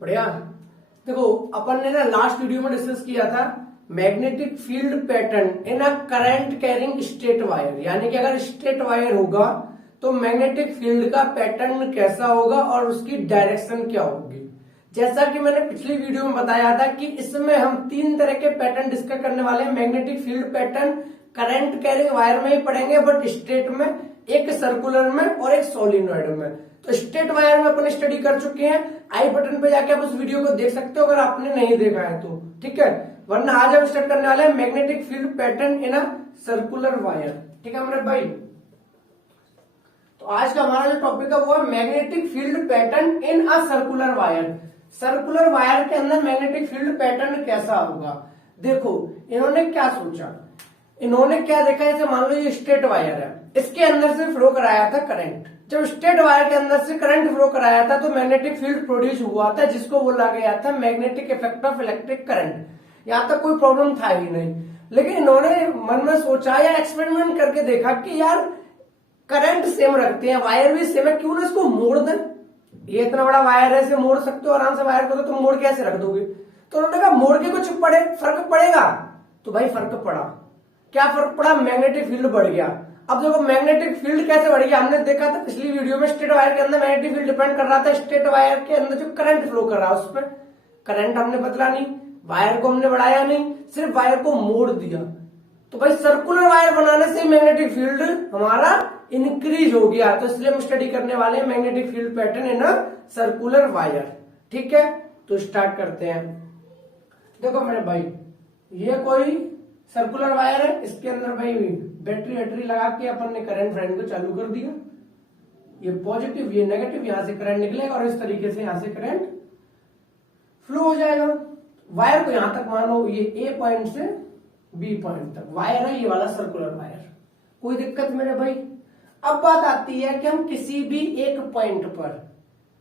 बढ़िया। देखो अपन ने ना लास्ट वीडियो में डिस्कस किया था magnetic field pattern in a current carrying straight wire, यानी कि अगर स्ट्रेट वायर होगा तो मैग्नेटिक फील्ड का पैटर्न कैसा होगा और उसकी डायरेक्शन क्या होगी। जैसा कि मैंने पिछली वीडियो में बताया था कि इसमें हम 3 तरह के पैटर्न डिस्कस करने वाले हैं। Magnetic field pattern current carrying wire में ही पढ़ेंगे, बट स्ट्रेट में, एक सर्कुलर में और एक सोलिनॉइड में। तो स्ट्रेट वायर में अपन स्टडी कर चुके हैं, आई बटन पे जाके आप उस वीडियो को देख सकते हो अगर आपने नहीं देखा है तो, ठीक है। वरना आज हम स्टार्ट करने वाले हैं magnetic field pattern in a circular wire, ठीक है मेरे भाई। तो आज का हमारा जो टॉपिक है वो है magnetic field pattern in a circular wire. Circular wire के अंदर मैग्नेटिक फील्ड पैटर्न कैसा होगा। देखो इन्होंने क्या सोचा, इन्होंने क्या देखा, जैसे मान लो ये स्ट्रेट वायर है, इसके अंदर से फ्लो कराया था करंट। जब स्ट्रेट वायर के अंदर से करंट फ्लो कराया था तो मैग्नेटिक फील्ड प्रोड्यूस हुआ था, जिसको बोला गया था magnetic effect of electric current. यहां तक कोई प्रॉब्लम था ही नहीं, लेकिन इन्होंने मन में सोचा या एक्सपेरिमेंट करके देखा कि यार करंट सेम रखते हैं, वायर भी सेम है, क्यों ना इसको मोड़ दें। ये इतना बड़ा वायर है, इसे मोड़ सकते हो आराम से वायर को, तो तुम मोड़ कैसे रख दोगे। तो उन्होंने कहा मोड़ के कुछ फर्क पड़ेगा। तो भाई फर्क पड़ा। क्या फर्क पड़ा, मैग्नेटिक फील्ड बढ़ गया। अब देखो मैग्नेटिक फील्ड कैसे बढ़ गया, हमने देखा था पिछली वीडियो में स्ट्रेट वायर के अंदर मैग्नेटिक फील्ड डिपेंड कर रहा था स्ट्रेट वायर के अंदर जो करंट फ्लो कर रहा है उस पर। करंट हमने बदला नहीं, वायर को हमने बढ़ाया नहीं, सिर्फ वायर को मोड़ दिया। तो भाई सर्कुलर वायर बनाने से मैग्नेटिक फील्ड हमारा इंक्रीज हो गया। तो इसलिए हम स्टडी करने वाले हैं magnetic field pattern in a circular wire, ठीक है। तो स्टार्ट करते हैं। देखो मेरे भाई ये कोई सर्कुलर वायर है, इसके अंदर भाई बैटरी लगा के अपन ने करंट फ्रेंड को चालू कर दिया। ये पॉजिटिव ये नेगेटिव, यहां से करंट निकलेगा और इस तरीके से यहां से करंट फ्लो हो जाएगा। वायर को यहां तक मानो ये ए पॉइंट से बी पॉइंट तक वायर है, ये वाला सर्कुलर वायर। कोई दिक्कत मेरे भाई। अब बात आती है कि हम किसी भी एक पॉइंट पर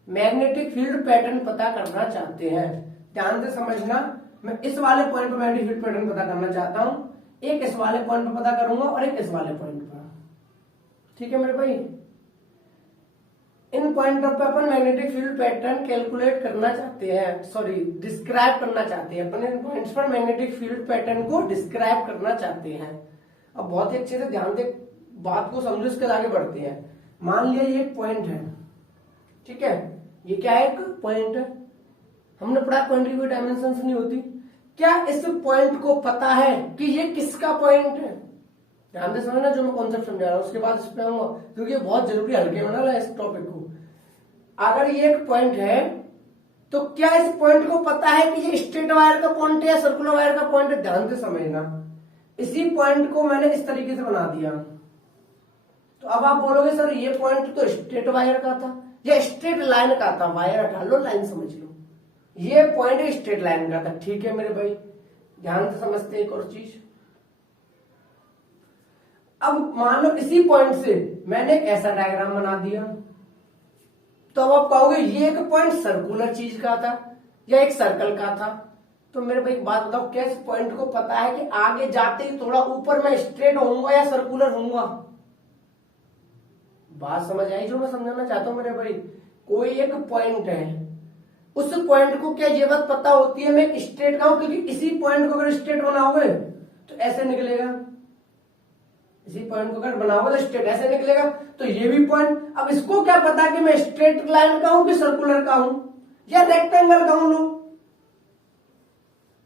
मैग्नेटिक फील्ड पैटर्न पता करना चाहते हैं। ध्यान से समझना, मैं इस वाले पॉइंट पर मैग्नेटिक फील्ड पैटर्न पता करना चाहता हूं, एक इस वाले पॉइंट पर पता करूंगा और एक इस वाले पॉइंट पर, ठीक है मेरे भाई। इन पॉइंटों पर अपन मैग्नेटिक फील्ड पैटर्न कैलकुलेट करना चाहते हैं, सॉरी डिस्क्राइब करना चाहते हैं। अपन इन पॉइंट्स पर मैग्नेटिक फील्ड पैटर्न को डिस्क्राइब करना चाहते हैं। अब बहुत ही अच्छे से ध्यान से बात को समझो, इसके आगे बढ़ते हैं। मान लिया ये एक पॉइंट है, ठीक है, ये क्या है, एक पॉइंट है। हमने पढ़ा पॉइंट की कोई डायमेंशन नहीं होती। क्या इस पॉइंट को पता है कि ये किसका पॉइंट है। ध्यान से समझना जो मैं कॉन्सेप्ट समझा रहा हूं, उसके बाद इस पे आऊंगा क्योंकि ये बहुत जरूरी हल्के में ना इस टॉपिक को। अगर ये एक पॉइंट है तो क्या इस पॉइंट को पता है कि ये स्ट्रेट वायर का पॉइंट है या सर्कुलर वायर का पॉइंट है। ध्यान से समझना, इसी पॉइंट को मैंने इस तरीके से बना दिया। तो अब आप बोलोगे सर ये पॉइंट तो स्ट्रेट वायर का था या स्ट्रेट लाइन का था, वायर हटा लो लाइन समझ लो, ये पॉइंट स्ट्रेट लाइन का था, ठीक है मेरे भाई। ध्यान से समझते एक और चीज। अब मान लो इसी पॉइंट से मैंने एक ऐसा डायग्राम बना दिया, तो अब आप कहोगे ये एक पॉइंट सर्कुलर चीज का था या एक सर्कल का था। तो मेरे भाई एक बात बताओ, क्या इस पॉइंट को पता है कि आगे जाते ही थोड़ा ऊपर मैं स्ट्रेट होऊंगा या सर्कुलर होऊंगा। बात समझ आई जो मैं समझाना चाहता हूं मेरे भाई। कोई एक पॉइंट है, उस पॉइंट को क्या ये बात पता होती है मैं स्ट्रेट का हूं, क्योंकि इसी पॉइंट को अगर स्ट्रेट बनाओगे तो ऐसे निकलेगा, इसी पॉइंट को अगर बनाओगे तो स्ट्रेट ऐसे निकलेगा। तो ये भी पॉइंट, अब इसको क्या पता कि मैं स्ट्रेट लाइन का हूं कि सर्कुलर का हूं या रेक्टेंगल का हूं। लो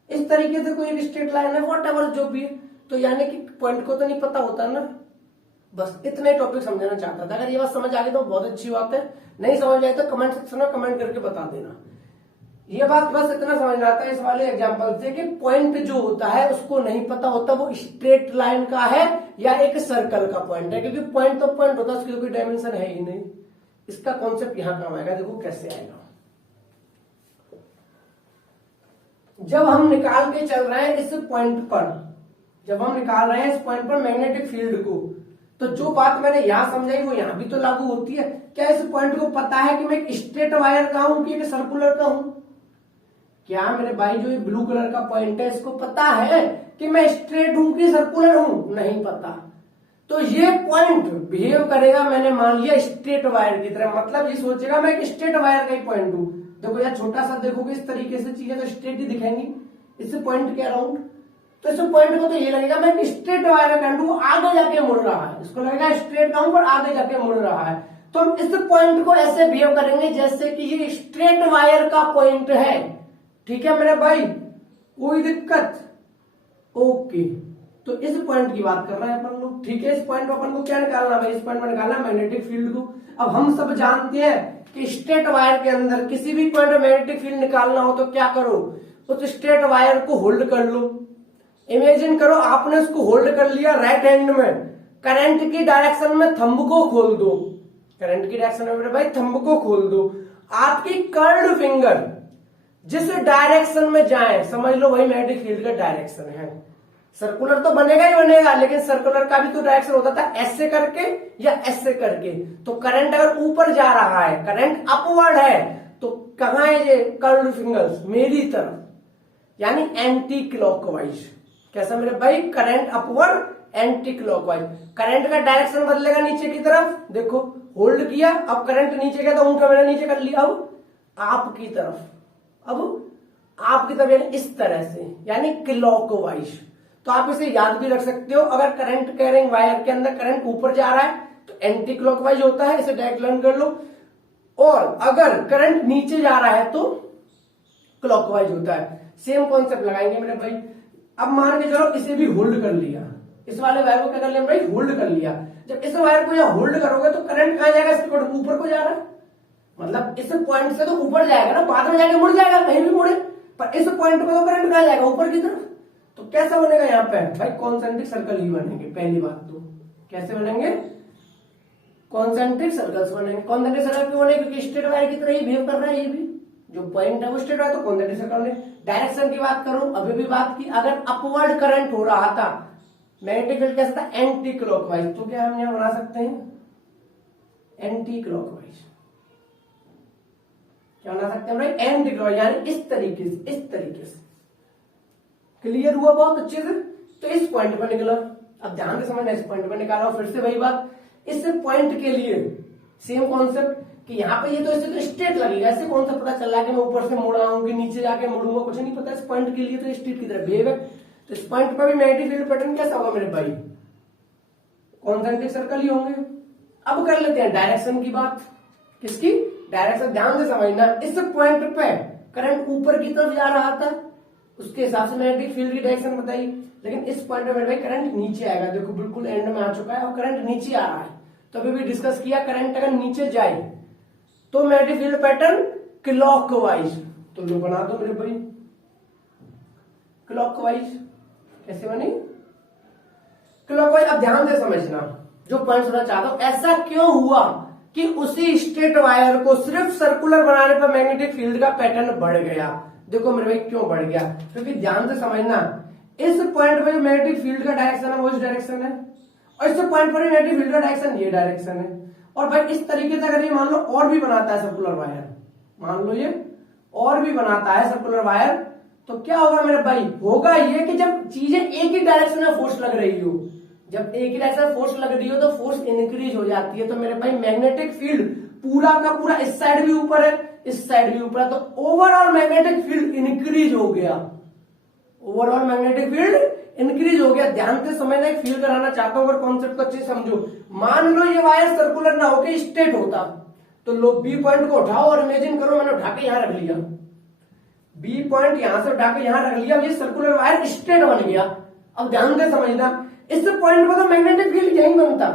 इस तरीके से कोई एक स्ट्रेट लाइन है, व्हाटएवर जो भी है, तो यानी कि पॉइंट को तो नहीं पता होता ना। बस इतने टॉपिक समझाना चाहता था। अगर ये बात समझ आ गई तो बहुत अच्छी बात है, नहीं समझ में आई तो कमेंट सेक्शन में कमेंट करके बता देना। ये बात बस इतना समझना आता है इस वाले एग्जांपल से कि पॉइंट जो होता है उसको नहीं पता होता वो स्ट्रेट लाइन का है या एक सर्कल का पॉइंट है, क्योंकि पॉइंट तो पॉइंट होता है, उसकी कोई डायमेंशन है ही नहीं। इसका कॉन्सेप्ट यहां काम आएगा, देखो कैसे आएगा। जब हम निकाल के चल रहे हैं इस पॉइंट पर, जब हम निकाल रहे हैं इस पॉइंट पर मैग्नेटिक फील्ड को, तो जो बात मैंने यहां समझाई वो यहां भी तो लागू होती है। क्या इस पॉइंट को पता है कि मैं एक स्ट्रेट वायर का हूं कि एक सर्कुलर का हूं। क्या मेरे भाई जो ये ब्लू कलर का पॉइंट है इसको पता है कि मैं स्ट्रेट हूं कि सर्कुलर हूं। नहीं पता। तो ये पॉइंट बिहेव करेगा, मैंने मान लिया स्ट्रेट वायर की तरह, मतलब ये सोचेगा मैं एक स्ट्रेट वायर का ही पॉइंट हूं। देखो यार छोटा सा देखोगे इस तरीके से चीजें तो स्ट्रेट ही दिखेंगी, इससे पॉइंट के अराउंड, तो इस पॉइंट को तो ये लगेगा मैं स्ट्रेट वायर का वो आगे जाके मुड़ रहा है, इसको लगेगा स्ट्रेट काउंट पर आगे जाके मुड़ रहा है। तो हम इस पॉइंट को ऐसे बिहेव करेंगे जैसे कि ये स्ट्रेट वायर का पॉइंट है। ठीक है मेरे भाई, कोई दिक्कत? ओके, तो इस पॉइंट की बात कर रहे हैं अपन लोग। ठीक है, इस पॉइंट पर अपन को क्या निकालना भाई? इस पॉइंट पर निकालना मैग्नेटिक फील्ड को। अब हम सब जानते हैं कि स्ट्रेट वायर के अंदर किसी भी पॉइंट में मैग्नेटिक फील्ड निकालना हो तो क्या करो? उस स्ट्रेट वायर को होल्ड कर लो। इमेजिन करो आपने उसको होल्ड कर लिया राइट हैंड में, करंट की डायरेक्शन में थंब को खोल दो, करंट की डायरेक्शन में मेरे भाई थंब को खोल दो। आपकी कर्ल्ड फिंगर जिस डायरेक्शन में जाए समझ लो वही मैग्नेटिक फील्ड का डायरेक्शन है। सर्कुलर तो बनेगा ही बनेगा, लेकिन सर्कुलर का भी तो डायरेक्शन होता था ऐसे करके या ऐसे करके। तो करंट अगर ऊपर जा रहा है, करंट अपवर्ड है, तो कहां है ये कर्ल्ड फिंगर्स? मेरी तरफ, यानी एंटी क्लॉकवाइज। कैसा मेरे भाई? Current upward, anti clockwise. Current का डायरेक्शन बदलेगा नीचे की तरफ, देखो होल्ड किया, अब करंट नीचे गया तो ऊँटा मैंने नीचे कर लिया, अब आपकी तरफ, अब आपकी तरफ यानी इस तरह से, यानी क्लॉकवाइज। तो आप इसे याद भी रख सकते हो। अगर करंट कैरिंग वायर के अंदर करंट ऊपर जा रहा है तो एंटी क्लॉकवाइज होता है, इसे डायरेक्ट लर्न कर लो। और अगर करंट नीचे जा रहा है तो क्लॉकवाइज होता है। सेम कॉन्सेप्ट लगाएंगे मेरे भाई। अब मान के चलो इसे भी होल्ड कर लिया, इस वाले वायर को क्या कर लिया भाई? होल्ड कर लिया। जब इस वायर को यहां होल्ड करोगे तो करंट कहां जाएगा? इसके ऊपर को जा रहा है, मतलब इस पॉइंट से तो ऊपर जाएगा ना, बाद में जाके मुड़ जाएगा, कहीं भी मुड़े, पर इस पॉइंट पे तो करंट कहां जाएगा? ऊपर की तरफ। तो कैसा बनेगा यहाँ पे भाई? कॉन्सेंट्रिक सर्कल ही बनेंगे। पहली बात तो कैसे बनेंगे? कॉन्सेंट्रिक सर्कल्स बनेंगे। कॉन्सेंट्रिक सर्कल क्यों बने? क्योंकि स्ट्रेट वायर की तरह ही बिहेव कर रहा है। ये भी जो पॉइंट है वो स्ट्रेट वायर, तो कॉन्सेंट्रिक सर्कल ने। डायरेक्शन की बात करूं, अभी भी बात की, अगर अपवर्ड करंट हो रहा था, मैग्नेटिक फील्ड कैसा था? Anti clockwise. तो क्या हम यहां बना सकते हैं? Anti clockwise. क्या बना सकते हैं भाई? एंटी क्लॉकवाइज, यानी इस तरीके से, इस तरीके से। क्लियर हुआ बहुत अच्छे से? तो इस पॉइंट पर निकला। अब ध्यान से समझना, इस पॉइंट पर निकाला, फिर से वही बात, इस पॉइंट के लिए सेम कॉन्सेप्ट कि यहाँ पे ये तो इससे तो स्ट्रेट लगेगा। ऐसे कौन सा पता चल रहा है कि मैं ऊपर से मुड़ रहा हूँ कि नीचे जाके मुड़ूंगा? कुछ नहीं पता। इस पॉइंट के लिए तो स्ट्रेट की तरफ बिहेव है। तो इस पॉइंट पर भी मैग्नेटिक फील्ड पैटर्न कैसा होगा मेरे भाई? कॉन्सेंट्रिक सर्कल ही होंगे। अब कर लेते हैं डायरेक्शन की बात। किसकी? डायरेक्शन। ध्यान से समझना, इस पॉइंट पे करंट ऊपर की तरफ जा रहा था, उसके हिसाब से मैग्नेटिक फील्ड की डायरेक्शन बताई। लेकिन इस पॉइंट पे मेरे भाई करंट नीचे आएगा, देखो बिल्कुल एंड में आ चुका है और करंट नीचे आ रहा है। तो अभी भी डिस्कस किया, करंट अगर नीचे जाए तो मैग्नेटिक फील्ड पैटर्न क्लॉकवाइज। तो लो बना दो मेरे भाई क्लॉकवाइज। कैसे बनी? क्लॉकवाइज। अब ध्यान से समझना, जो पॉइंट सुनना चाहता हूं, ऐसा क्यों हुआ कि उसी स्ट्रेट वायर को सिर्फ सर्कुलर बनाने पर मैग्नेटिक फील्ड का पैटर्न बढ़ गया? देखो मेरे भाई क्यों बढ़ गया? क्योंकि ध्यान से समझना, इस पॉइंट पर मैग्नेटिक फील्ड का डायरेक्शन है वो इस डायरेक्शन है, और इस पॉइंट पर मैग्नेटिक फील्ड का डायरेक्शन ये डायरेक्शन है। और भाई इस तरीके से अगर ये मान लो और भी बनाता है सर्कुलर वायर, मान लो ये और भी बनाता है सर्कुलर वायर, तो क्या होगा मेरे भाई? होगा ये कि जब चीजें एक ही डायरेक्शन में फोर्स लग रही हो, जब एक ही डायरेक्शन में फोर्स लग रही हो तो फोर्स इंक्रीज हो जाती है। तो मेरे भाई मैग्नेटिक फील्ड पूरा का पूरा इस साइड भी ऊपर है, इस साइड भी ऊपर है, तो ओवरऑल मैग्नेटिक फील्ड इंक्रीज हो गया। ओवरऑल मैग्नेटिक फील्ड इंक्रीज हो गया। ध्यान से समझना, एक फील कराना चाहता हूं, अगर कॉन्सेप्ट को अच्छे से समझो। मान लो ये वायर सर्कुलर ना होके स्ट्रेट होता, तो लो बी पॉइंट को उठाओ और इमेजिन करो मैंने उठा के यहां रख लिया, बी पॉइंट यहां से उठा के यहां रख लिया, ये सर्कुलर वायर स्ट्रेट बन गया। अब ध्यान से समझना, इस पॉइंट पर तो मैग्नेटिक फील्ड यही बनता,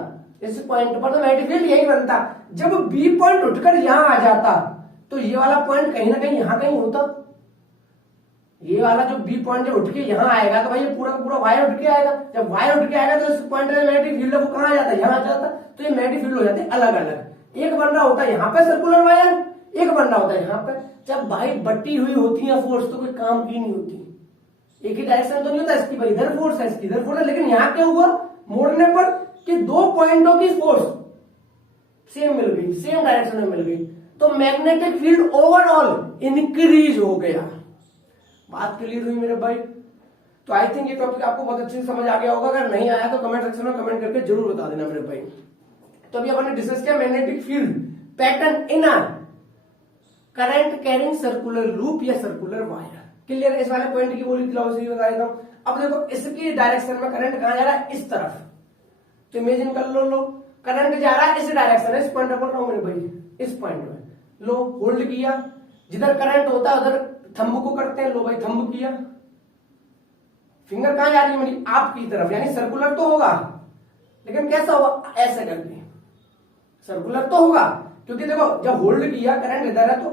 इस पॉइंट पर तो मैग्नेटिक फील्ड यही बनता। जब बी पॉइंट उठकर यहां आ जाता तो ये वाला पॉइंट कहीं ना कहीं यहां कहीं होता। ये वाला जो बी पॉइंट जब उठ के यहां आएगा तो भाई ये पूरा पूरा वायर उठ के आएगा। जब वायर उठ के आएगा तो इस पॉइंट में मैग्नेटिक फील्ड वो कहां आ जाता है? यहां आ जाता। तो ये मैग्नेटिक फील्ड हो जाते हैं अलग अलग। एक बन रहा होता है यहाँ पे सर्कुलर वायर, एक बन रहा होता है यहाँ पे। जब भाई बटी हुई होती है फोर्स तो कोई काम की नहीं होती, एक ही डायरेक्शन तो नहीं होता, इसकी भाई इधर फोर्स है, इसकी इधर फोर्स है। लेकिन यहाँ क्या हुआ मोड़ने पर कि दो पॉइंटों की फोर्स सेम मिल गई, सेम डायरेक्शन में मिल गई, तो मैग्नेटिक फील्ड ओवरऑल इंक्रीज हो गया। बात क्लियर हुई मेरे भाई? तो आई थिंक ये टॉपिक आपको बहुत अच्छे से समझ आ गया होगा। अगर नहीं आया तो कमेंट सेक्शन में कमेंट करके जरूर बता देना मेरे भाई। तो अभी अपन ने डिस्कस किया magnetic field pattern in a current carrying circular loop या सर्कुलर वायर। क्लियर है? इस वाले पॉइंट की बोली बता देता हूं। अब देखो इसकी डायरेक्शन में करंट कहां जा रहा है, इस तरफ, तो इमेजिन कर लो करंट जा रहा है इस डायरेक्शन में, इस पॉइंट पर रहा हूं मेरे भाई, इस पॉइंट में लो होल्ड किया, जिधर करंट होता है उधर थंब को करते हैं, लो भाई थंब किया, फिंगर कहां जा रही है मेरी, आपकी तरफ, यानी सर्कुलर तो होगा, लेकिन कैसा होगा, ऐसे करके सर्कुलर तो होगा, क्योंकि देखो जब होल्ड किया करंट इधर है तो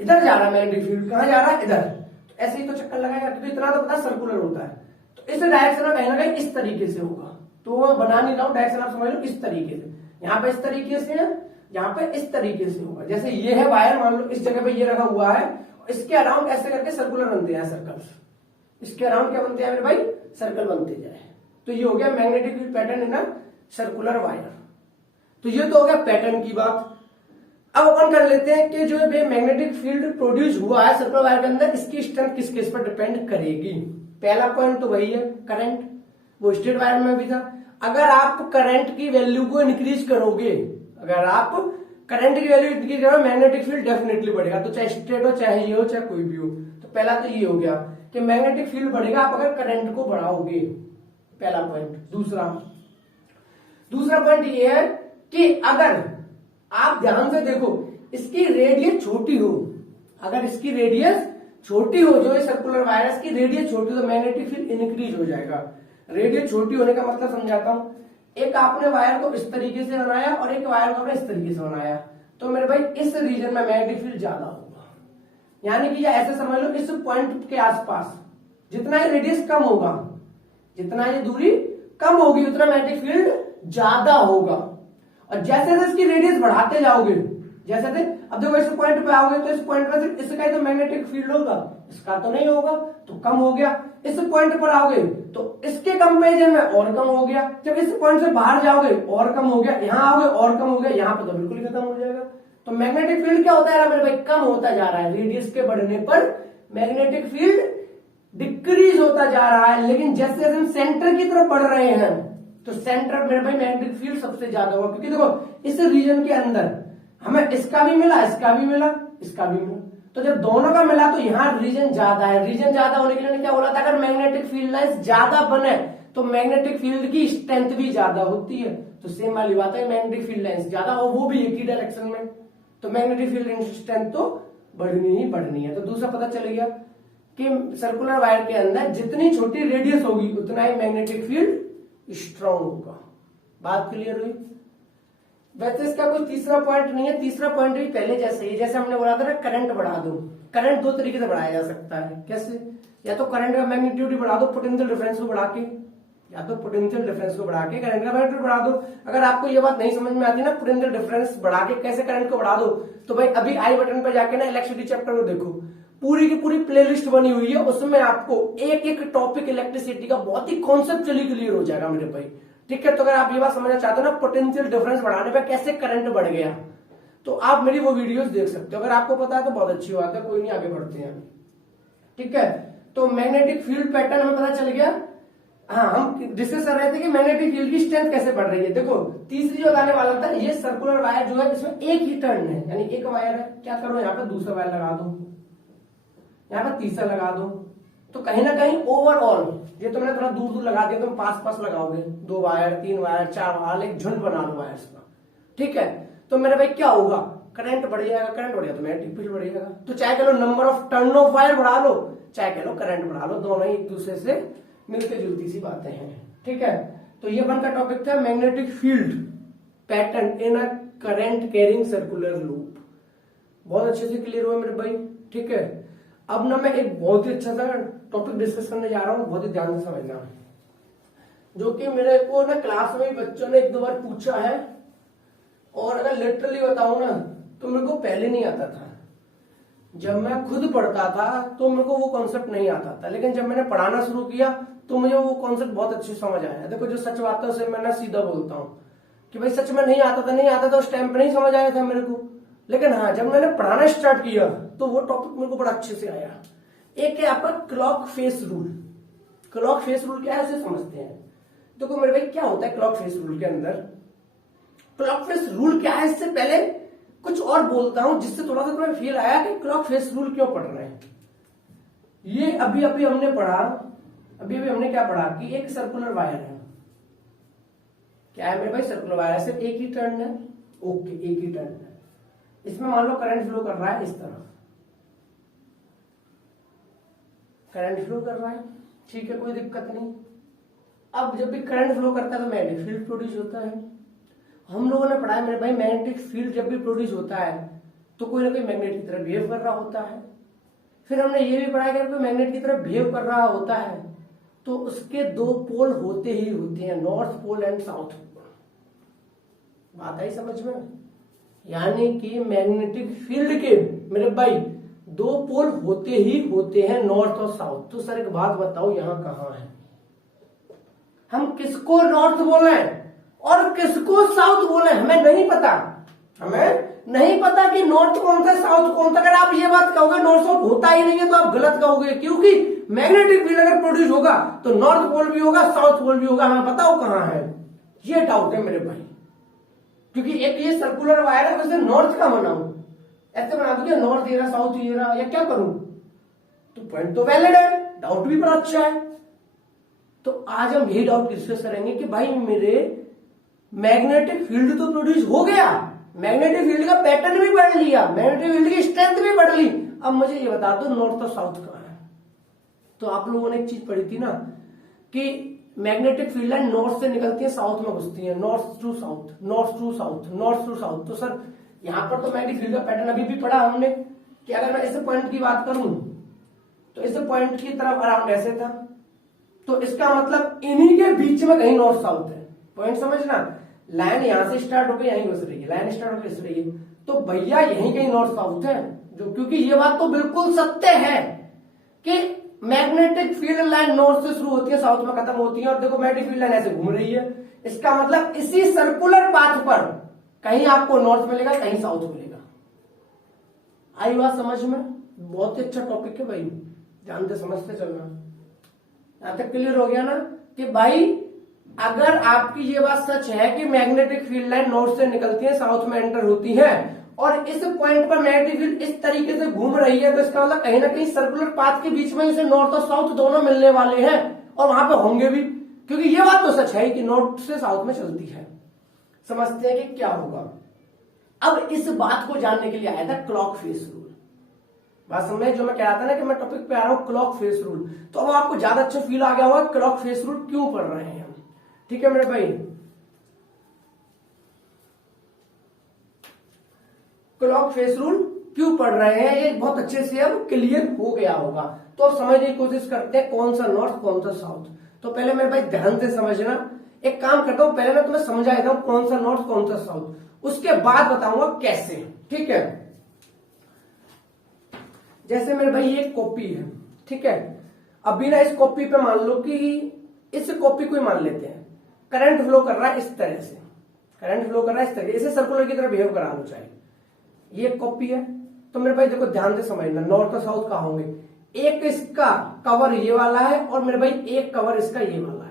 इधर जा रहा है मैग्नेटिक फील्ड, कहां जा रहा है, इधर, तो ऐसे ही तो चक्कर लगाएगा, क्योंकि इतना तो पता सर्कुलर होता है, तो इस डायरेक्शन में कहीं ना कहीं इस तरीके से होगा, तो वो बना नहीं रहा हूं डायरेक्शन, आप समझ लो इस तरीके से, यहाँ पे इस तरीके से है, यहाँ पे इस तरीके से होगा, जैसे ये है वायर, मान लो इस जगह पे ये रखा हुआ है, इसके अराउंड ऐसे करके सर्कुलर बनते हैं, सर्कल्स, इसके अराउंड क्या बनते हैं मेरे भाई, सर्कल बनते जाए, तो ये हो गया magnetic field pattern in a circular wire. तो ये तो हो गया पैटर्न की बात। अब अपन कर लेते हैं कि जो मैग्नेटिक फील्ड प्रोड्यूस हुआ है सर्कुलर वायर के अंदर, इसकी स्ट्रेंथ किस केस पर डिपेंड करेगी। पहला पॉइंट तो वही है करंट, वो स्ट्रेट वायर में भी था। अगर आप करंट की वैल्यू को इंक्रीज करोगे, अगर आप करंट की वैल्यू इंक्रीज करोगे, मैग्नेटिक फील्ड डेफिनेटली बढ़ेगा, तो चाहे स्ट्रेट हो, चाहे ये हो, चाहे कोई भी हो। तो पहला तो ये हो गया कि मैग्नेटिक फील्ड बढ़ेगा आप अगर करंट को बढ़ाओगे, पहला पॉइंट। दूसरा पॉइंट ये है कि अगर आप ध्यान से देखो, इसकी रेडियस छोटी हो, अगर इसकी रेडियस छोटी हो, जो सर्कुलर वायर की रेडियस छोटी हो, तो मैग्नेटिक फील्ड इंक्रीज हो जाएगा। रेडियस छोटी होने का मतलब समझाता हूं, एक आपने वायर को इस तरीके से बनाया और एक वायर को आपने इस तरीके से बनाया, तो मेरे भाई इस रीजन में मैग्नेटिक फील्ड ज्यादा होगा, यानी कि ऐसे समझ लो इस पॉइंट के आसपास जितना रेडियस कम होगा, जितना ये दूरी कम होगी, उतना मैग्नेटिक फील्ड ज्यादा होगा। और जैसे जैसे इसकी रेडियस बढ़ाते जाओगे, जैसे अब देखो इस पॉइंट पे आओगे, तो इस पॉइंट पे सिर्फ इसका ही तो मैग्नेटिक फील्ड होगा, इसका तो नहीं होगा, तो कम हो गया। इस पॉइंट पर आओगे तो इसके कंपेरिजन में और कम हो गया, जब इस पॉइंट से बाहर जाओगे और कम हो गया, यहां आओगे और कम हो गया, यहां पर तो बिल्कुल ही खत्म हो जाएगा। तो मैग्नेटिक फील्ड क्या होता है मेरे भाई, कम होता जा रहा है, रेडियस के बढ़ने पर मैग्नेटिक फील्ड डिक्रीज होता जा रहा है। लेकिन जैसे हम सेंटर की तरफ बढ़ रहे हैं, तो सेंटर मेरे भाई मैग्नेटिक फील्ड सबसे ज्यादा होगा, क्योंकि देखो इस रीजन के अंदर हमें इसका भी मिला, इसका भी मिला, इसका भी मिला, तो जब दोनों का मिला तो यहाँ रीजन ज्यादा है। रीजन ज्यादा होने के लिए क्या बोला था, अगर मैग्नेटिक फील्ड लाइंस ज्यादा बने तो मैग्नेटिक फील्ड की स्ट्रेंथ भी ज्यादा होती है। तो सेम वाली बात है, मैग्नेटिक फील्ड लाइंस ज्यादा हो, वो भी एक ही डायरेक्शन में, तो मैग्नेटिक फील्ड स्ट्रेंथ तो बढ़नी ही बढ़नी है। तो दूसरा पता चल गया कि सर्कुलर वायर के अंदर जितनी छोटी रेडियस होगी उतना ही मैग्नेटिक फील्ड स्ट्रांग होगा। बात क्लियर हुई? वैसे इसका कोई तीसरा पॉइंट नहीं है, तीसरा पॉइंट भी पहले जैसे ही, जैसे हमने बोला था ना करंट बढ़ा दो। करंट दो तरीके से बढ़ाया जा सकता है, कैसे, या तो करंट का मैग्नीट्यूड बढ़ा दो पोटेंशियल डिफरेंस को बढ़ा के, या तो पोटेंशियल डिफरेंस को बढ़ा के करंट का मैग्नीट्यूड बढ़ा दो। अगर आपको ये बात नहीं समझ में आती ना पोटेंशियल डिफरेंस बढ़ा के कैसे करंट को बढ़ा दो, तो भाई अभी आई बटन पर जाके ना इलेक्ट्रिसिटी चैप्टर को देखो, पूरी की पूरी प्लेलिस्ट बनी हुई है, उसमें आपको एक एक टॉपिक इलेक्ट्रिसिटी का बहुत ही कॉन्सेप्चुअली क्लियर हो जाएगा मेरे भाई। ठीक है, तो अगर आप ये बात समझना चाहते हो ना पोटेंशियल डिफरेंस बढ़ाने पे कैसे करंट बढ़ गया, तो आप मेरी वो वीडियोस देख सकते हो। अगर आपको पता है तो बहुत अच्छी बात है, कोई नहीं, आगे बढ़ते हैं। ठीक है, तो मैग्नेटिक फील्ड पैटर्न हमें पता चल गया। हाँ, हम डिस्कस कर रहे थे कि मैग्नेटिक फील्ड की स्ट्रेंथ कैसे बढ़ रही है। देखो तीसरी जो बताने वाला था, ये सर्कुलर वायर जो है इसमें एक ही टर्न है, यानी एक वायर है, क्या करो यहाँ पे दूसरा वायर लगा दो, यहाँ पे तीसरा लगा दो, तो कहीं ना कहीं ओवरऑल ये तो मैंने थोड़ा दूर दूर लगा दिया, तुम पास पास लगाओगे, 2 वायर 3 वायर 4 वायर, एक झुंड बना लो वायर्स का। ठीक है, तो मेरे भाई क्या होगा, करंट बढ़ जाएगा, करंट बढ़ेगा तो मैग्नेटिक फील्ड बढ़ेगा। तो चाहे कह लो number of turn of wire बढ़ा लो, चाहे कह लो करंट बढ़ा लो, दोनों ही एक दूसरे से मिलती जुलती सी बातें हैं। ठीक है, तो ये वन का टॉपिक था magnetic field pattern in a current carrying circular loop. बहुत अच्छे से क्लियर हुआ मेरे भाई। ठीक है, अब ना मैं एक बहुत ही अच्छा सा टॉपिक डिस्कस करने जा रहा हूं, बहुत ही ध्यान से समझना, जो कि मेरे को ना क्लास में बच्चों ने 1-2 बार पूछा है, और अगर लिटरली बताऊं ना तो मेरे को पहले नहीं आता था। जब मैं खुद पढ़ता था तो मेरे को वो कॉन्सेप्ट नहीं आता था, लेकिन जब मैंने पढ़ाना शुरू किया तो मुझे वो कॉन्सेप्ट बहुत अच्छे समझ आया। देखो जो सच बात है उसे मैं ना सीधा बोलता हूँ कि भाई सच में नहीं आता था, उस टाइम पे नहीं समझ आया था मेरे को, लेकिन हाँ जब मैंने पढ़ाना स्टार्ट किया तो वो टॉपिक मेरे को बड़ा अच्छे से आया। एक है आपका clock face rule. Clock face rule क्या है उसे समझते हैं। देखो मेरे भाई क्या होता है क्लॉक फेस रूल के अंदर, क्लॉक फेस रूल क्या है, इससे पहले कुछ और बोलता हूं जिससे थोड़ा सा तुम्हें फील आया कि क्लॉक फेस रूल क्यों पढ़ रहे हैं। ये अभी अभी हमने पढ़ा, अभी अभी हमने क्या पढ़ा कि एक सर्कुलर वायर है। क्या है मेरे भाई? सर्कुलर वायर है, सिर्फ एक ही टर्न है। ओके, एक ही टर्न है। इसमें मान लो करंट फ्लो कर रहा है इस तरफ, करंट फ्लो कर रहा है, ठीक है, कोई दिक्कत नहीं। अब जब भी करंट फ्लो करता है तो मैग्नेटिक फील्ड प्रोड्यूस होता है। हम लोगों ने पढ़ा है मेरे भाई, मैग्नेटिक फील्ड जब भी प्रोड्यूस होता है तो कोई ना कोई मैग्नेट की तरह बिहेव कर रहा होता है। फिर हमने ये भी पढ़ा है कि अगर कोई मैग्नेट की तरह बिहेव कर रहा होता है तो उसके दो पोल होते ही होते हैं, north pole and south pole. बात आई समझ में? यानी कि मैग्नेटिक फील्ड के मेरे भाई दो पोल होते ही होते हैं, नॉर्थ और साउथ। तो सर एक बात बताओ, यहां कहां है? हम किसको नॉर्थ बोले और किसको साउथ बोले हमें नहीं पता। हमें नहीं पता कि नॉर्थ कौन सा साउथ कौन सा। अगर आप ये बात कहोगे नॉर्थ साउथ होता ही नहीं है तो आप गलत कहोगे, क्योंकि मैग्नेटिक फील्ड अगर प्रोड्यूस होगा तो नॉर्थ पोल भी होगा, साउथ पोल भी होगा। हमें बताओ कहां है? ये डाउट है मेरे भाई, क्योंकि एक ये सर्कुलर वायर है, तो नॉर्थ का बनाऊं, ऐसे बना दूं नॉर्थ ये रहा साउथ ये रहा, या क्या करूं? तो पॉइंट तो वैलिड है, डाउट भी बड़ा अच्छा है। तो आज हम यही डाउट डिस्कस करेंगे कि भाई मेरे मैग्नेटिक फील्ड तो प्रोड्यूस हो गया, मैग्नेटिक फील्ड का पैटर्न भी पढ़ लिया, मैग्नेटिक फील्ड की स्ट्रेंथ भी पढ़ ली, अब मुझे ये बता दो नॉर्थ और साउथ कहां है। तो आप लोगों ने एक चीज पढ़ी थी ना कि मैग्नेटिक फील्ड लाइन नॉर्थ से निकलती है साउथ में घुसती है, north to south, north to south, north to south. तो सर यहां पर तो मैग्नेटिक फील्ड का पैटर्न अभी भी पढ़ा हमने कि अगर मैं इस पॉइंट की बात करूं तो इस पॉइंट की तरफ अराउंड ऐसे था, तो इसका मतलब इन्हीं के बीच में कहीं नॉर्थ साउथ है। पॉइंट समझना, लाइन यहां से स्टार्ट होकर यहीं घुस रही है, लाइन स्टार्ट होकर घुस रही है, तो भैया यहीं कहीं नॉर्थ साउथ है। जो क्योंकि ये बात तो बिल्कुल सत्य है कि मैग्नेटिक फील्ड लाइन नॉर्थ से शुरू होती है, साउथ में खत्म होती है, और देखो मैग्नेटिक फील्ड लाइन ऐसे घूम रही है। इसका मतलब इसी सर्कुलर पाथ पर कहीं आपको नॉर्थ मिलेगा, कहीं साउथ मिलेगा। आई बात समझ में? बहुत ही अच्छा टॉपिक है भाई, जानते समझते चलना। यहां तक क्लियर हो गया ना कि भाई अगर आपकी ये बात सच है कि मैग्नेटिक फील्ड लाइन नॉर्थ से निकलती है, साउथ में एंटर होती है, और इस पॉइंट पर मैग्नेटिक फील्ड इस तरीके से घूम रही है, तो इसका मतलब कहीं ना कहीं सर्कुलर पाथ के बीच में इसे नॉर्थ और साउथ दोनों मिलने वाले हैं, और वहां पे होंगे भी, क्योंकि ये बात तो सच है कि नॉर्थ से साउथ में चलती है। समझते हैं कि क्या होगा। अब इस बात को जानने के लिए आया था क्लॉक फेस रूल। बात समझ जो मैं कह रहा था ना कि मैं टॉपिक पे आ रहा हूं क्लॉक फेस रूल, तो अब आपको ज्यादा अच्छा फील आ गया होगा क्लॉक फेस रूल क्यों पढ़ रहे हैं हम। ठीक है मेरे भाई, क्लॉक फेस रूल क्यों पढ़ रहे हैं ये बहुत अच्छे से अब क्लियर हो गया होगा। तो अब समझने की कोशिश करते हैं कौन सा नॉर्थ कौन सा साउथ। तो पहले मेरे भाई ध्यान से समझना, एक काम करता हूं पहले मैं तुम्हें समझा देता हूं कौन सा नॉर्थ कौन सा साउथ, उसके बाद बताऊंगा कैसे। ठीक है, जैसे मेरे भाई ये कॉपी है, ठीक है, अभी ना इस कॉपी पे मान लो कि इस कॉपी को ही मान लेते हैं, करंट फ्लो कर रहा है इस तरह से, करंट फ्लो कर रहा है इस तरह, इसे सर्कुलर की तरह बिहेव करा लो चाहे। ये कॉपी है, तो मेरे भाई देखो ध्यान से समझना, नॉर्थ और साउथ कहां होंगे, एक इसका कवर ये वाला है और मेरे भाई एक कवर इसका ये वाला है।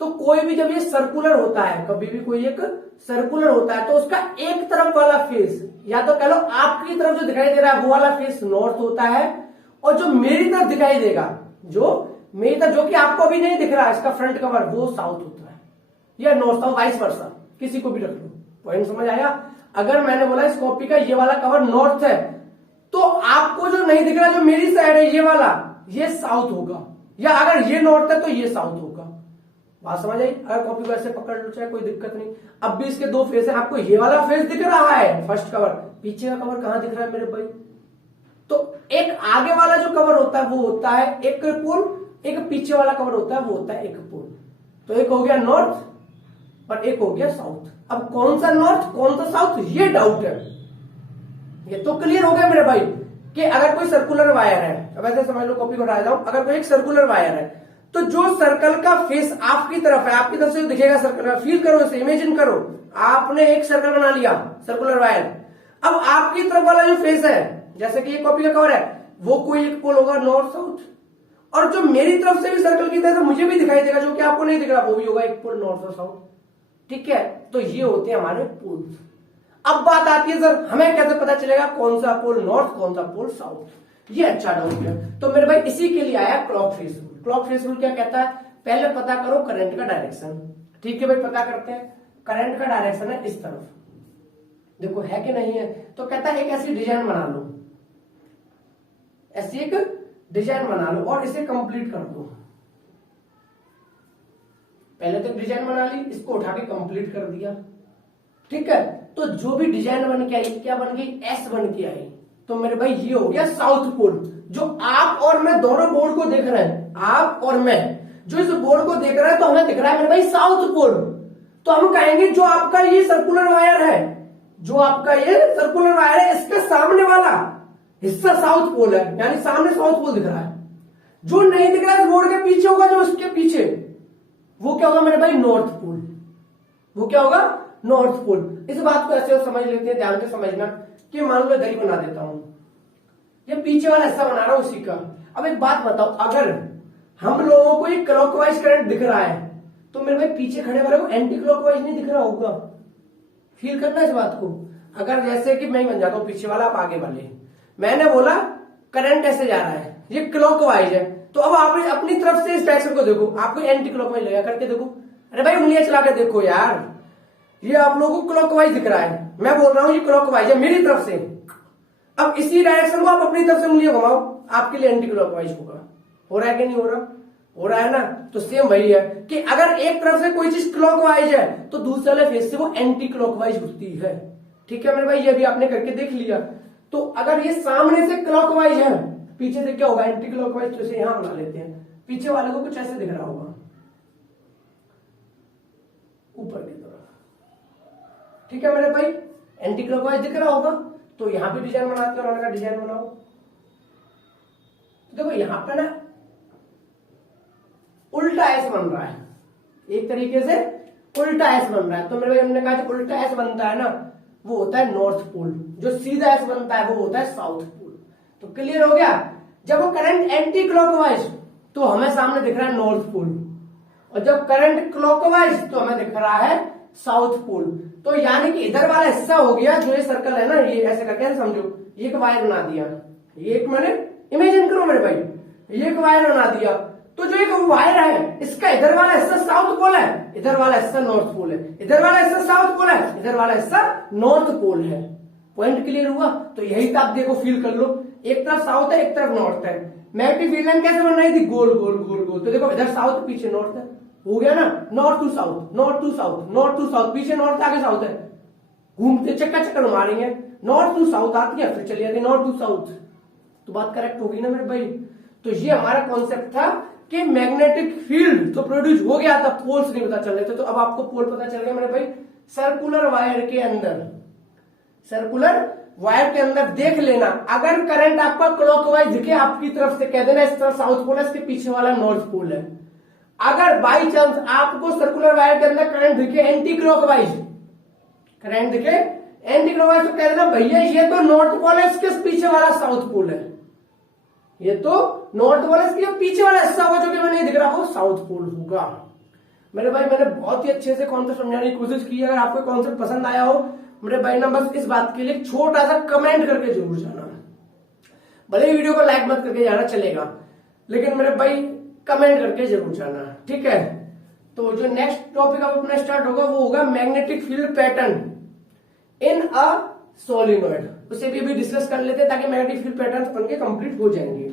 तो कोई भी जब ये सर्कुलर होता है, कभी भी कोई एक सर्कुलर होता है, तो उसका एक तरफ वाला फेस, या तो कह लो आपकी तरफ जो दिखाई दे रहा है वो वाला फेस नॉर्थ होता है, और जो मेरी तरफ दिखाई देगा, जो मेरी तरफ जो कि आपको अभी नहीं दिख रहा है इसका फ्रंट कवर, वो साउथ होता है, या नॉर्थ साउथ वाइस वर्सा, किसी को भी रख लो। पॉइंट समझ आया? अगर मैंने बोला इस कॉपी का ये वाला कवर नॉर्थ है, तो आपको जो नहीं दिख रहा जो मेरी साइड है ये वाला, ये साउथ होगा, या अगर ये नॉर्थ है तो ये साउथ होगा। बात समझ आई? अगर कॉपी को ऐसे पकड़ लो चाहे कोई दिक्कत नहीं। अब भी इसके दो फेस है, आपको ये वाला फेस दिख रहा है फर्स्ट कवर, पीछे का कवर कहां दिख रहा है मेरे भाई? तो एक आगे वाला जो कवर होता है वो होता है एक पोल, एक पीछे वाला कवर होता है वो होता है एक पोल। तो एक हो गया नॉर्थ और एक हो गया साउथ। अब कौन सा नॉर्थ कौन सा साउथ ये डाउट है, ये तो क्लियर हो गया मेरे भाई कि अगर कोई सर्कुलर वायर है, अब ऐसे समझ लो कॉपी को हटा जाऊं, अगर कोई एक सर्कुलर वायर है तो जो सर्कल का फेस आपकी तरफ है, आपकी तरफ से दिखेगा सर्कल, फील करो इसे, इमेजिन करो, आपने एक सर्कल बना लिया सर्कुलर वायर, अब आपकी तरफ वाला जो फेस है, जैसे कि ये कॉपी का कवर है, वो कोई एक पोल होगा नॉर्थ साउथ, और जो मेरी तरफ से भी सर्कल की तरह मुझे भी दिखाई देगा, जो कि आपको नहीं दिख रहा, वो भी होगा एक पोल नॉर्थ और साउथ। ठीक है, तो ये होते हैं हमारे पोल्स। अब बात आती है सर हमें कैसे पता चलेगा कौन सा पोल नॉर्थ कौन सा पोल साउथ, ये अच्छा डाउट है। तो मेरे भाई इसी के लिए आया clock phase rule. Clock phase rule क्या कहता है, पहले पता करो करंट का डायरेक्शन। ठीक है भाई, पता करते हैं। करंट का डायरेक्शन है इस तरफ, देखो है कि नहीं है। तो कहता है एक ऐसी डिजाइन बना लो, ऐसी एक डिजाइन बना लो और इसे कंप्लीट कर दो। पहले तो डिजाइन बना ली, इसको उठा के कंप्लीट कर दिया। ठीक है, तो जो भी डिजाइन बन के आई क्या बन गई, एस बन के आई। तो मेरे भाई ये हो गया साउथ पोल। जो आप और मैं दोनों बोर्ड को देख रहे हैं, आप और मैं जो इस बोर्ड को देख रहे हैं, तो हमें दिख रहा है मेरे भाई साउथ पोल। तो हम कहेंगे जो आपका ये सर्कुलर वायर है, जो आपका ये सर्कुलर वायर है, इसके सामने वाला हिस्सा साउथ पोल है, यानी सामने साउथ पोल दिख रहा है। जो नहीं दिख रहा है बोर्ड के पीछे होगा, जो उसके पीछे, वो क्या होगा मेरे भाई, नॉर्थ पोल। वो क्या होगा, नॉर्थ पोल। इस बात को ऐसे समझ लेते हैं, ध्यान से समझना कि मान लो दही बना देता हूं, ये पीछे वाला हिस्सा बना रहा हूं उसी का। अब एक बात बताओ, अगर हम लोगों को ये क्लॉकवाइज करंट दिख रहा है, तो मेरे भाई पीछे खड़े वाले को एंटी क्लॉकवाइज नहीं दिख रहा होगा। फील करना इस बात को। अगर जैसे कि मैं बन जाता हूं पीछे वाला, आप आगे वाले, मैंने बोला करंट ऐसे जा रहा है, ये क्लॉकवाइज है, तो अब आप अपनी तरफ से इस डायरेक्शन को देखो, आपको एंटी क्लॉकवाइज लगेगा, करके देखो। अरे भाई उंगलियां चला के देखो यार, ये आप लोगों को क्लॉकवाइज दिख रहा है, मैं बोल रहा हूं ये क्लॉकवाइज है मेरी तरफ से। अब इसी डायरेक्शन को आप अपनी तरफ से उंगलियां घुमाओ, आपके लिए एंटी क्लॉकवाइज होगा। हो रहा है कि नहीं हो रहा, हो रहा है ना। तो सेम वही है कि अगर एक तरफ से कोई चीज क्लॉकवाइज है, तो दूसरे वाले फेस से वो एंटी क्लॉकवाइज होती है। ठीक है मेरे भाई, ये भी आपने करके देख लिया। तो अगर ये सामने से क्लॉकवाइज है, पीछे से क्या होगा, एंटी क्लॉकवाइज। तो इसे यहां बना लेते हैं, पीछे वाले को कुछ ऐसे दिख रहा होगा ऊपर की तरफ। ठीक है मेरे भाई, एंटी क्लॉकवाइज दिख रहा होगा, तो यहां भी डिजाइन बनाते हैं, उन्होंने कहा डिजाइन बनाओ। देखो यहां पे ना उल्टा एस बन रहा है, एक तरीके से उल्टा एस बन रहा है। तो मेरे भाई हमने कहा जो उल्टा एस बनता है ना, वो होता है नॉर्थ पोल। जो सीधा एस बनता है वो होता है साउथ पोल। तो क्लियर हो गया। जब वो करंट एंटी क्लॉकवाइज, तो हमें सामने दिख रहा है नॉर्थ पोल, और जब करंट क्लॉकवाइज, तो हमें दिख रहा है साउथ पोल। तो यानी कि इधर वाला हिस्सा हो गया, जो ये सर्कल है ना, ये ऐसे करके समझो, ये एक वायर बना दिया, ये एक मैंने इमेजिन करो मेरे भाई, ये एक वायर बना दिया। तो जो एक वायर है, इसका इधर वाला हिस्सा साउथ पोल है, इधर वाला हिस्सा नॉर्थ पोल है, इधर वाला हिस्सा साउथ पोल है, इधर वाला हिस्सा नॉर्थ पोल है। पॉइंट क्लियर हुआ। तो यही तो आप देखो, फील कर लो, एक तरफ साउथ है, एक तरफ नॉर्थ है। मैग्नेटिक फील्ड लाइन कैसे बन रही थी, गोल गोल गोल गोल। तो देखो इधर साउथ, पीछे नॉर्थ है, हो गया ना, north to south, north to south, north to south, पीछे नॉर्थ आगे साउथ है, घूमते चक्कर चक्कर मारेंगे, नॉर्थ टू साउथ आती है, फिर चली जाती नॉर्थ टू साउथ। तो बात करेक्ट होगी ना मेरे भाई। तो ये हमारा कॉन्सेप्ट था कि मैग्नेटिक फील्ड तो प्रोड्यूस हो गया था, पोल्स नहीं पता चल रहे थे। तो अब आपको पोल पता चल गया मेरे भाई। सर्कुलर वायर के अंदर, सर्कुलर वायर के अंदर देख लेना, अगर करंट आपका क्लॉकवाइज दिखे आपकी तरफ से, कह देना इस तरफ साउथ पोल है, इसके पीछे वाला नॉर्थ पोल है। अगर बाई चांस आपको सर्कुलर वायर के अंदर करंट दिखे एंटी क्लॉकवाइज, करंट दिखे एंटी क्लॉकवाइज, तो कह देना भैया ये तो नॉर्थ पोल है, इसके पीछे वाला साउथ पोल है। ये तो नॉर्थ पोल है, इसके पीछे वाला हिस्सा होगा जो कि मैंने दिख रहा वो साउथ पोल होगा। मेरे भाई मैंने बहुत ही अच्छे से कॉन्सेप्ट समझाने की कोशिश की है। अगर आपको कॉन्सेप्ट पसंद आया हो मेरे भाई ना, बस इस बात के लिए छोटा सा कमेंट करके जरूर जाना। भले ही वीडियो को लाइक मत करके जाना चलेगा, लेकिन मेरे भाई कमेंट करके जरूर जाना, ठीक है। तो जो नेक्स्ट टॉपिक अब अपना स्टार्ट होगा वो होगा magnetic field pattern in a solenoid. उसे भी अभी डिस्कस कर लेते हैं ताकि मैग्नेटिक फील्ड पैटर्न बनके कंप्लीट हो जाएंगे।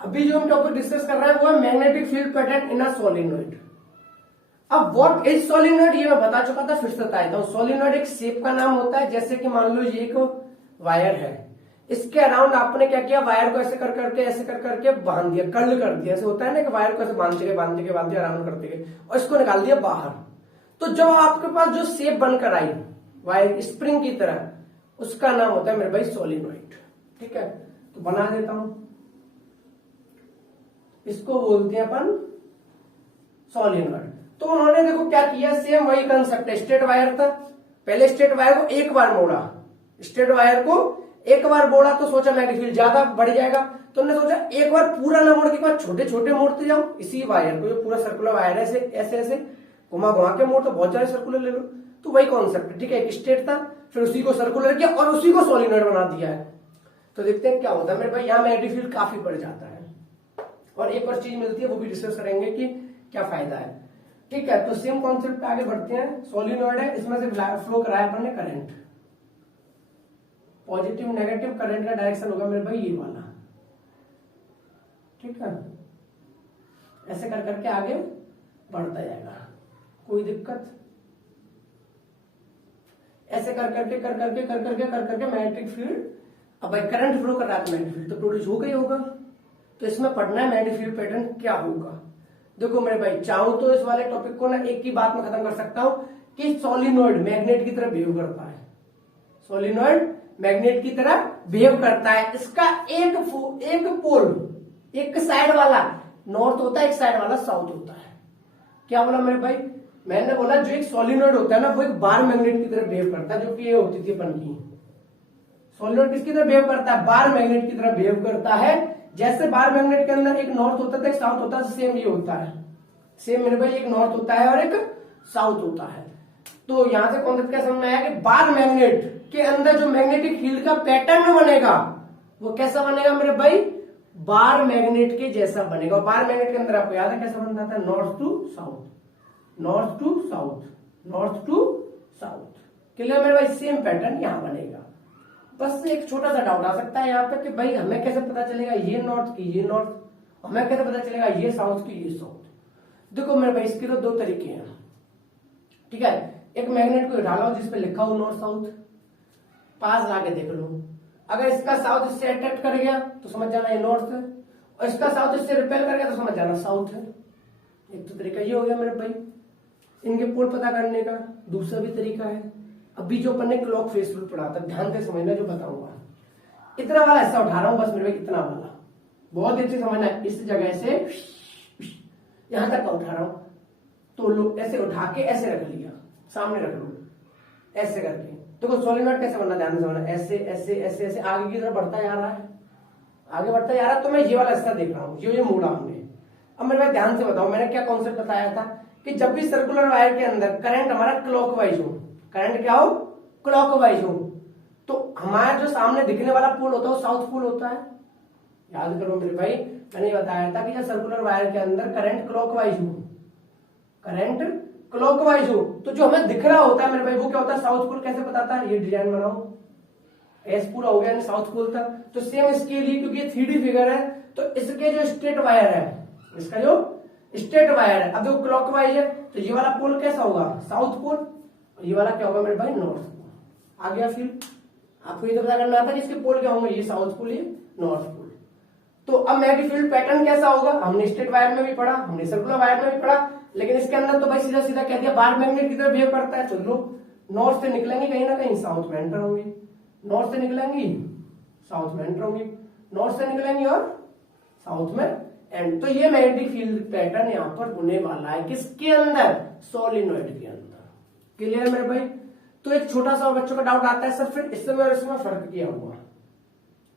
अभी जो हम टॉपिक डिस्कस कर रहे हैं वो है magnetic field pattern in a solenoid. अब व्हाट इज सोलिनॉइड ये मैं बता चुका था, फिर से बता देता हूं। सोलिनॉइड एक शेप का नाम होता है, जैसे कि मान लो ये एक वायर है, इसके अराउंड आपने क्या किया, वायर को ऐसे कर करके ऐसे कर करके बांध दिया, कर्ल कर दिया। ऐसे होता है ना कि वायर को ऐसे बांधते गए अराउंड करते गए और इसको निकाल दिया बाहर। तो जब आपके पास जो शेप बनकर आई वायर स्प्रिंग की तरह, उसका नाम होता है मेरे भाई सोलिनॉइड। ठीक है, तो बना देता हूं। इसको बोलते हैं अपन सोलिनॉइड। तो उन्होंने देखो क्या किया, सेम वही कंसेप्ट है, स्ट्रेट वायर था, पहले स्ट्रेट वायर को एक बार मोड़ा, स्ट्रेट वायर को एक बार मोड़ा तो सोचा मैग्नेटिक फील्ड ज्यादा बढ़ जाएगा, तो हमने सोचा एक बार पूरा ना मोड़ के बाद छोटे छोटे मोड़ते जाओ इसी वायर को, जो पूरा सर्कुलर वायर है ऐसे ऐसे ऐसे घुमा घुमा के मोड़, तो बहुत सारे सर्कुलर ले लो। तो वही कॉन्सेप्ट है, ठीक है, एक स्ट्रेट था फिर उसी को सर्कुलर किया और उसी को सोलिनॉइड बना दिया है। तो देखते हैं क्या होता है मेरे भाई, यहाँ मैग्नेटिक फील्ड काफी बढ़ जाता है और एक और चीज मिलती है वो भी डिस्कस करेंगे कि क्या फायदा है। ठीक है, तो सेम कॉन्सेप्ट पे आगे बढ़ते हैं। सोलिनॉइड है, इसमें से फ्लो कराया अपन ने करंट, पॉजिटिव नेगेटिव करंट का डायरेक्शन होगा मेरे भाई ये वाला, ठीक है, ऐसे कर करके आगे बढ़ता जाएगा, कोई दिक्कत, ऐसे कर करके मैग्नेटिक फील्ड, अब भाई करंट फ्लो कर रहा है मैग्नेटिक फील्ड तो प्रोड्यूस होगा ही होगा। तो इसमें पढ़ना है मैग्नेटिक फील्ड पैटर्न क्या होगा। देखो मेरे भाई, चाहूं तो इस वाले टॉपिक को ना एक ही बात में खत्म कर सकता हूं कि सोलिनॉइड मैग्नेट की तरह बिहेव करता है, सोलिनॉइड मैग्नेट की तरह बिहेव करता है। इसका एक पोल, एक साइड वाला नॉर्थ होता है, एक साइड वाला साउथ होता है। क्या बोला मेरे भाई, मैंने बोला जो एक सोलिनॉइड होता है ना वो एक बार मैग्नेट की तरह बिहेव करता है, जो कि ये होती थी अपन की। सोलिनॉइड किसकी तरह बिहेव करता है, बार मैग्नेट की तरह बिहेव करता है। जैसे बार मैग्नेट के अंदर एक नॉर्थ होता था एक साउथ होता है, सेम ये होता है, सेम मेरे भाई एक नॉर्थ होता है और एक साउथ होता है। तो यहां से कॉन्सेप्ट क्या समझ में आया कि बार मैग्नेट के अंदर जो मैग्नेटिक फील्ड का पैटर्न बनेगा वो कैसा बनेगा मेरे भाई, बार मैग्नेट के जैसा बनेगा। बार मैग्नेट के अंदर आपको याद है कैसा बनता था, north to south, north to south, north to south. Clear मेरे भाई, सेम पैटर्न यहां बनेगा। बस एक छोटा सा डाउट आ सकता है यहाँ पे कि भाई हमें कैसे पता चलेगा ये नॉर्थ की ये नॉर्थ, हमें कैसे पता चलेगा ये साउथ की ये साउथ। देखो मेरे भाई इसके तो दो तरीके हैं, ठीक है, एक मैग्नेट को उठा लो जिसपे लिखा हो नॉर्थ साउथ, पास लाके देख लो, अगर इसका साउथ इससे अट्रैक्ट कर गया तो समझ जाना ये नॉर्थ है, और इसका साउथ इससे रिपेल कर गया तो समझ जाना साउथ है। एक तो तरीका ये हो गया मेरे भाई इनके पोल पता करने का। दूसरा भी तरीका है, अभी जो अपन ने क्लॉक फेस रूल पढ़ा था, ध्यान से समझना जो बताऊंगा, इतना वाला ऐसा उठा रहा हूं बस मेरे भाई, इतना वाला बहुत अच्छे समझना है, इस जगह से यहां तक उठा रहा हूं, तो लो ऐसे उठा के ऐसे रख लिया, सामने रख लो ऐसे करके। देखो सोलिनॉइड कैसे बनना, ध्यान से समझना, ऐसे ऐसे ऐसे ऐसे आगे की तरफ बढ़ता जा रहा है, आगे बढ़ता जा रहा है, तो मैं ये वाला हिस्सा देख रहा हूँ, ये मोड़ा हमने। अब मेरे भाई ध्यान से बताओ मैंने क्या कॉन्सेप्ट बताया था कि जब भी सर्कुलर वायर के अंदर करंट हमारा क्लॉकवाइज हो, करंट क्या हो, क्लॉकवाइज हो, तो हमारा जो सामने दिखने वाला पोल होता है वो साउथ पोल होता है। याद करो मेरे भाई, मैंने बताया था कि जब सर्कुलर वायर के अंदर करंट क्लॉकवाइज हो, करंट क्लॉकवाइज हो, तो जो हमें दिख रहा होता है मेरे भाई वो क्या होता है, साउथ पोल। कैसे बताता है, ये डिजाइन बनाओ, एस पूरा हो गया साउथ पोल था। तो सेम इसके लिए, क्योंकि ये 3D फिगर है, तो इसके जो स्ट्रेट वायर है, इसका जो स्ट्रेट वायर है, अब जो क्लॉकवाइज है तो ये वाला पोल कैसा होगा, साउथ पोल, ये वाला क्या होगा मेरे भाई, नॉर्थ पोल। आ गया फिर आपको ये तो पता करना था कि इसके पोल क्या होंगे, ये साउथ पोल ये नॉर्थ पोल। तो अब मैग्नेटिक फील्ड पैटर्न कैसा होगा, हमने स्ट्रेट वायर में भी पढ़ा, हमने सर्कुलर वायर में भी पढ़ा, लेकिन इसके अंदर तो भाई सीधा सीधा कह दिया बार मैग्नेट की तरह बिहेव करता है। तो लोग नॉर्थ से निकलेंगे कहीं ना कहीं साउथ में एंटर होंगे, नॉर्थ से निकलेंगी साउथ में एंटर होंगी, नॉर्थ से निकलेंगी और साउथ में एंड। तो ये मैग्नेटिक फील्ड पैटर्न यहाँ पर होने वाला है किसके अंदर, सोलिनॉइड के अंदर। क्लियर है मेरे भाई। तो एक छोटा सा और बच्चों का डाउट आता है सर फिर इसमें और इसमें फर्क क्या हुआ,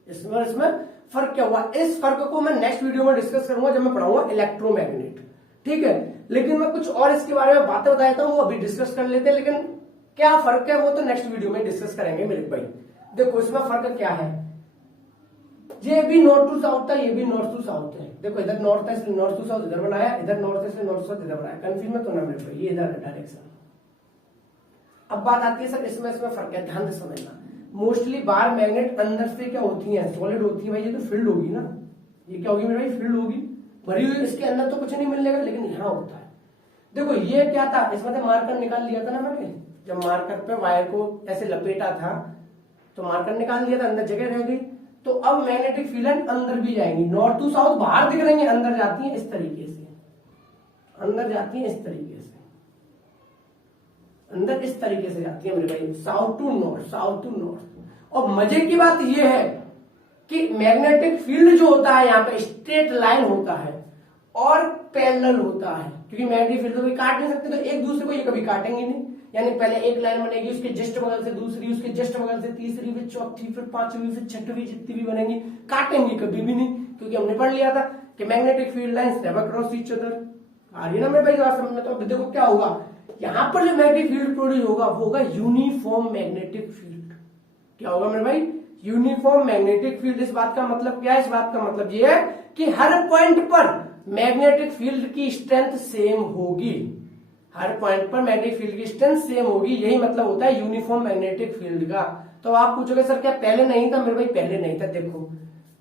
इसमें और इसमें फर्क क्या हुआ। इस फर्क को मैं नेक्स्ट वीडियो में डिस्कस करूंगा जब मैं पढ़ाऊंगा इलेक्ट्रोमैग्नेट, ठीक है। लेकिन मैं कुछ और इसके बारे में बातें बताया था वो अभी डिस्कस कर लेते हैं, लेकिन क्या फर्क है वो तो नेक्स्ट वीडियो में डिस्कस करेंगे मेरे भाई। देखो इसमें फर्क क्या है, ये भी नॉर्थ टू साउथ था, ये भी नॉर्थ टू साउथ है। देखो इधर नॉर्थ है इसलिए नॉर्थ टू साउथ इधर बनाया, इधर नॉर्थ है इसलिए नॉर्थ साउथ इधर बनाया, कंफ्यूज मत होना मेरे भाई, ये इधर है डायरेक्शन। अब बात आती है सर इसमें फर्क है, ध्यान से समझना। मोस्टली बार मैग्नेट अंदर से क्या होती है, सॉलिड होती है भाई, ये तो फील्ड होगी ना, ये क्या होगी मेरे भाई, फील्ड होगी भरी हुई, इसके अंदर तो कुछ नहीं मिलेगा, लेकिन यहाँ होता है। देखो ये क्या था, इसमें से मार्कर निकाल लिया था ना मैंने, जब मार्कर पे वायर को ऐसे लपेटा था तो मार्कर निकाल लिया था, अंदर जगह रह गई। तो अब मैग्नेटिक फील्ड अंदर भी जाएंगी, नॉर्थ टू साउथ बाहर दिख रही है, अंदर जाती है इस तरीके से, अंदर जाती है इस तरीके से, अंदर इस तरीके से जाती है मेरे भाई, south to north, south to north. और मजे की बात यह है कि मैग्नेटिक फील्ड जो होता है यहाँ पे स्ट्रेट लाइन होता है, और पैरेलल होता है, क्योंकि मैग्नेटिक फील्ड तो कोई काट नहीं सकते, तो एक दूसरे को ये कभी काटेंगे नहीं। यानी पहले एक लाइन बनेगी, उसके जस्ट बगल से दूसरी, उसके जस्ट बगल से तीसरी, फिर चौथी, फिर पांचवी, फिर छठवीं, जितनी भी बनेंगी काटेंगी कभी भी नहीं, क्योंकि हमने पढ़ लिया था कि magnetic field lines never cross each other. आ रही ना मेरे भाई बात समझ में? तो अब देखो क्या होगा, यहाँ पर जो मैग्नेटिक फील्ड प्रोड्यूस होगा वो होगा यूनिफॉर्म मैग्नेटिक फील्ड। क्या होगा मेरे भाई? Uniform magnetic field. इस बात का मतलब क्या है? इस बात का मतलब ये है कि हर पॉइंट पर मैग्नेटिक फील्ड की स्ट्रेंथ सेम होगी, हर पॉइंट पर मैग्नेटिक फील्ड की स्ट्रेंथ सेम होगी, यही मतलब होता है यूनिफॉर्म मैग्नेटिक फील्ड का। तो आप पूछोगे सर क्या पहले नहीं था? मेरे भाई पहले नहीं था। देखो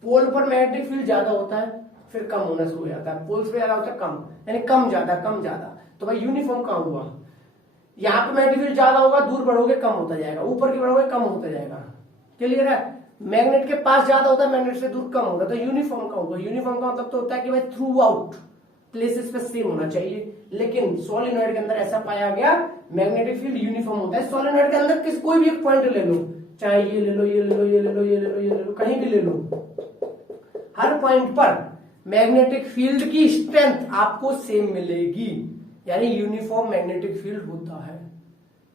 पोल पर मैग्नेटिक फील्ड ज्यादा होता है, फिर कम होना शुरू हो जाता है, पोल्स पे ज्यादा होता है कम, यानी कम ज्यादा कम ज्यादा। तो भाई यूनिफॉर्म कहाँ हुआ? यहाँ पे मैग्नेटिक फील्ड ज्यादा होगा, दूर बढ़ोगे कम होता जाएगा, ऊपर की बढ़ोगे कम होता जाएगा। क्लियर है? मैग्नेट के पास ज्यादा होता है, मैग्नेट से दूर कम होगा, तो यूनिफॉर्म का होगा। यूनिफॉर्म का मतलब तो होता है कि भाई थ्रू आउट प्लेसेस पे सेम होना चाहिए, लेकिन सोलेनॉइड के अंदर ऐसा पाया गया मैग्नेटिक फील्ड यूनिफॉर्म होता है। सोलेनॉइड के अंदर किस कोई भी एक पॉइंट ले लो, चाहे ये ले लो, ये ले लो, ये ले लो, ये ले लो, ये ले लो, कहीं भी ले लो, हर पॉइंट पर मैग्नेटिक फील्ड की स्ट्रेंथ आपको सेम मिलेगी, यानी यूनिफॉर्म मैग्नेटिक फील्ड होता है।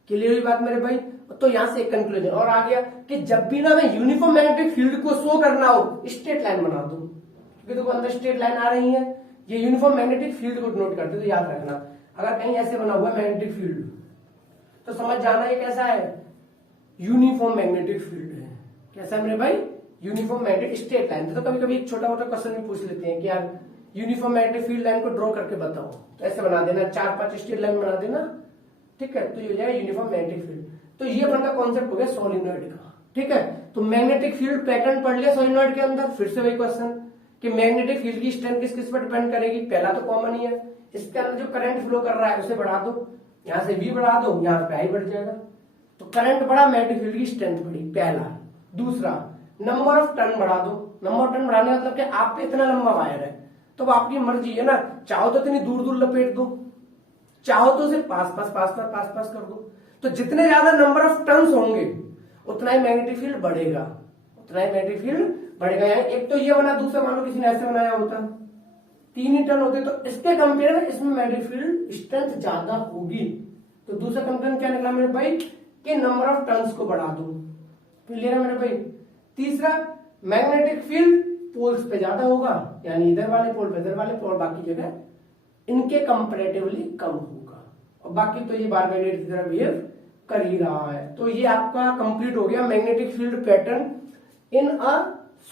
क्लियर हुई बात मेरे भाई? तो यहां से एक कंक्लूजन और आ गया कि जब भी ना मैं यूनिफॉर्म मैग्नेटिक फील्ड को शो करना हो, स्ट्रेट लाइन बना दूं, क्योंकि देखो अंदर स्ट्रेट लाइन आ रही है, ये यूनिफॉर्म मैग्नेटिक फील्ड को नोट करते, तो याद रखना अगर कहीं ऐसे बना हुआ मैग्नेटिक फील्ड तो समझ जाना ये कैसा है? यूनिफॉर्म मैग्नेटिक फील्ड है। कैसा है मेरे भाई? Uniform magnetic straight line. तो कभी कभी एक छोटा मोटा क्वेश्चन भी पूछ लेते हैं कि यार यूनिफॉर्म मैग्नेटिक फील्ड लाइन को ड्रॉ करके बताओ, तो ऐसे बना देना, 4-5 स्ट्रेट लाइन बना देना, ठीक है, तो ये हो जाएगा यूनिफॉर्म मैग्नेटिक फील्ड। तो ये अपना कॉन्सेप्ट हो गया सोलिनॉइड का, ठीक है। तो मैग्नेटिक फील्ड पैटर्न पढ़ लिया सोलिनॉइड के अंदर। फिर से वही क्वेश्चन कि मैग्नेटिक फील्ड की स्ट्रेंथ किस किस पर डिपेंड करेगी? पहला तो कॉमन ही है, इसके अंदर जो करंट फ्लो कर रहा है उसे बढ़ा दो, यहां से V बढ़ा दो, यहां पे I बढ़ जाएगा, तो करंट बढ़ा, मैग्नेटिक फील्ड की स्ट्रेंथ बढ़ी, पहला। दूसरा, नंबर ऑफ टर्न बढ़ा दो। नंबर ऑफ टर्न बढ़ाने का मतलब कि आप पे इतना लंबा वायर है, तो आपकी मर्जी है ना, चाहो तो इतनी दूर दूर लपेट दो, चाहो तो उसे पास पास कर दो। तो जितने ज्यादा नंबर ऑफ टर्न्स होंगे उतना ही मैग्नेटिक फील्ड बढ़ेगा, उतना ही मैग्नेटिक फील्ड बढ़ेगा। यानी एक तो ये बना, दूसरा मान लो किसी ने ऐसे बनाया होता, 3 ही टर्न होते, तो इसके कंपेयर में इसमें मैग्नेटिक फील्ड स्ट्रेंथ ज्यादा होगी। तो दूसरा कंपेयर क्या निकला मेरे भाई कि नंबर ऑफ टर्न्स को बढ़ा दो। क्लियर है मेरे भाई? तीसरा, मैग्नेटिक फील्ड पोल्स पे ज्यादा होगा, यानी इधर वाले पोल पे इधर वाले पोल, बाकी जगह इनके कंपैरेटिवली कम होगा, और बाकी तो ये बार मैग्नेट की तरह बिहेव कर ही रहा है। तो ये आपका कंप्लीट हो गया magnetic field pattern in a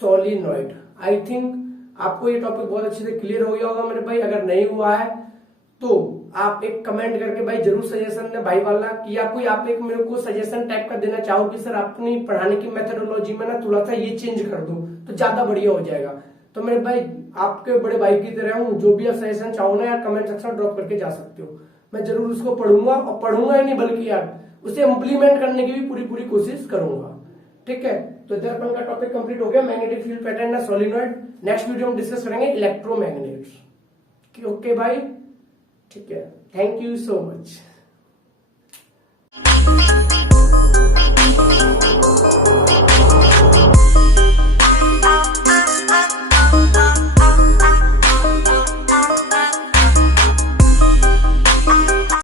solenoid. I think आपको ये टॉपिक बहुत अच्छे से क्लियर हो गया होगा मेरे भाई। अगर नहीं हुआ है तो आप एक कमेंट करके भाई जरूर सजेशन दें भाई वाला, कि या कोई आप एक मेरे को सजेशन टाइप का देना चाहो कि सर अपनी पढ़ाने की मेथोडोलॉजी में ना थोड़ा सा ये चेंज कर दो, तो ज्यादा बढ़िया हो जाएगा। तो मेरे भाई आपके बड़े भाई की तरह हूँ, जो भी आप सजेशन चाहो ना यार कमेंट सेक्शन ड्रॉप करके जा सकते हो, मैं जरूर उसको पढ़ूंगा, और पढ़ूंगा ही नहीं बल्कि यार उसे इम्प्लीमेंट करने की भी पूरी कोशिश करूंगा, ठीक है। तो इधर अपन का टॉपिक कंप्लीट हो गया मैग्नेटिक फील्ड पैटर्न ना सोलिनॉइड। नेक्स्ट वीडियो में डिस्कस करेंगे इलेक्ट्रोमैग्नेट्स। ओके भाई, ठीक है, थैंक यू सो मच।